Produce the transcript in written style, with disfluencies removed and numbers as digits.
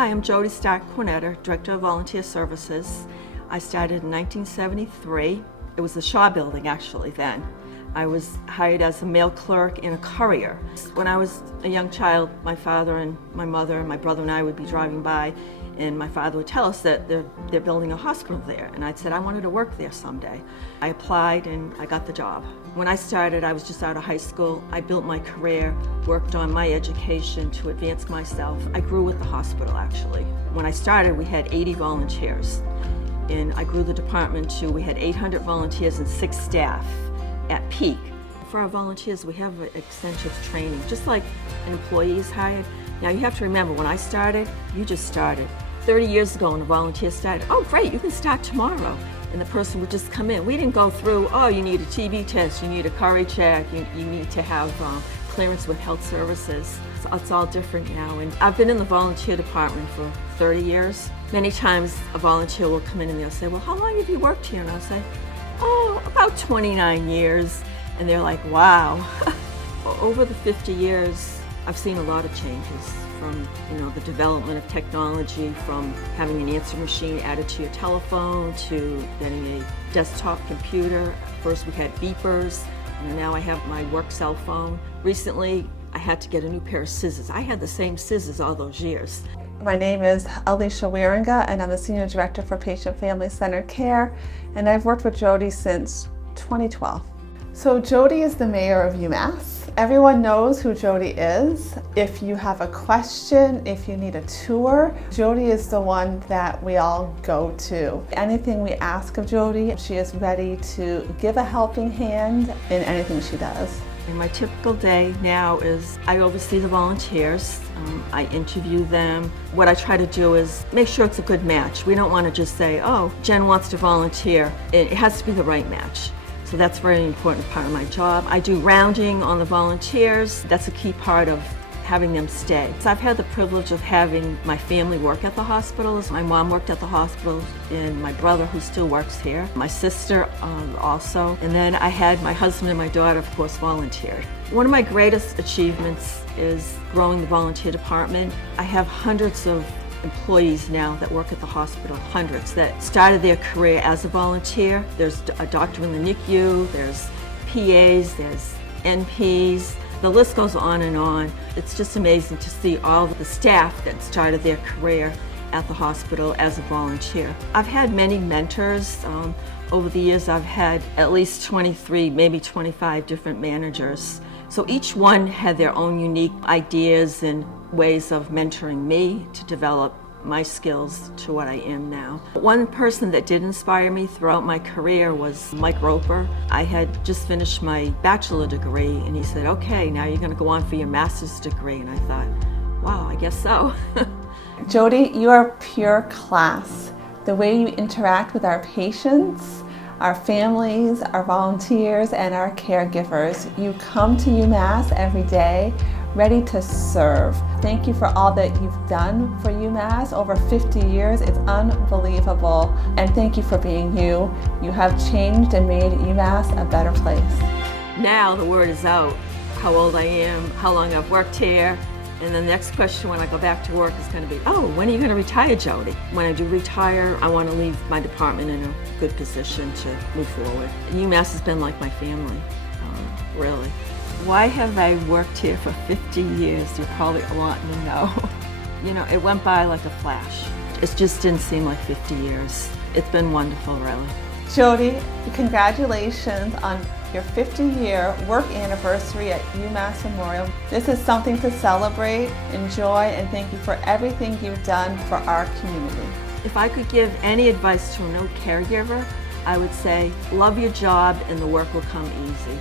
Hi, I'm Jody Stark Cornetta, Director of Volunteer Services. I started in 1973. It was the Shaw Building actually then. I was hired as a mail clerk and a courier. When I was a young child, my father and my mother and my brother and I would be driving by, and my father would tell us that they're building a hospital there, and I'd said I wanted to work there someday. I applied and I got the job. When I started, I was just out of high school. I built my career, worked on my education to advance myself. I grew with the hospital actually. When I started, we had 80 volunteers, and I grew the department to, we had 800 volunteers and 6 staff at peak. For our volunteers, we have extensive training, just like an employee is hired. Now you have to remember, when I started, you just started. 30 years ago when a volunteer started, oh great, you can start tomorrow. And the person would just come in. We didn't go through, oh, you need a TB test, you need a curry check, you need to have clearance with health services. So it's all different now. And I've been in the volunteer department for 30 years. Many times a volunteer will come in and they'll say, well, how long have you worked here? And I'll say, oh, about 29 years. And they're like, wow. Over the 50 years, I've seen a lot of changes, from the development of technology, from having an answer machine added to your telephone to getting a desktop computer. First we had beepers, and now I have my work cell phone. Recently, I had to get a new pair of scissors. I had the same scissors all those years. My name is Alicia Wieringa, and I'm the Senior Director for Patient Family Centered Care, and I've worked with Jody since 2012. So Jody is the mayor of UMass. Everyone knows who Jody is. If you have a question, if you need a tour, Jody is the one that we all go to. Anything we ask of Jody, she is ready to give a helping hand in anything she does. And my typical day now is I oversee the volunteers. I interview them. What I try to do is make sure it's a good match. We don't want to just say, oh, Jen wants to volunteer. It has to be the right match. So that's a very important part of my job. I do rounding on the volunteers. That's a key part of having them stay. So I've had the privilege of having my family work at the hospitals. My mom worked at the hospital, and my brother, who still works here. My sister also. And then I had my husband and my daughter, of course, volunteered. One of my greatest achievements is growing the volunteer department. I have hundreds of employees now that work at the hospital, hundreds, that started their career as a volunteer. There's a doctor in the NICU, there's PAs, there's NPs, the list goes on and on. It's just amazing to see all the staff that started their career at the hospital as a volunteer. I've had many mentors. Over the years I've had at least 23, maybe 25 different managers. So each one had their own unique ideas and ways of mentoring me to develop my skills to what I am now. One person that did inspire me throughout my career was Mike Roper. I had just finished my bachelor degree, and he said, okay, now you're going to go on for your master's degree. And I thought, wow, I guess so. Jody, you are pure class. The way you interact with our patients, our families, our volunteers, and our caregivers. You come to UMass every day ready to serve. Thank you for all that you've done for UMass over 50 years. It's unbelievable. And thank you for being you. You have changed and made UMass a better place. Now the word is out, how old I am, how long I've worked here. And the next question when I go back to work is going to be, oh, when are you going to retire, Jody? When I do retire, I want to leave my department in a good position to move forward. UMass has been like my family, really. Why have I worked here for 50 years? You're probably wanting to know. It went by like a flash. It just didn't seem like 50 years. It's been wonderful, really. Jody, congratulations on your 50-year work anniversary at UMass Memorial. This is something to celebrate, enjoy, and thank you for everything you've done for our community. If I could give any advice to a new caregiver, I would say, love your job and the work will come easy.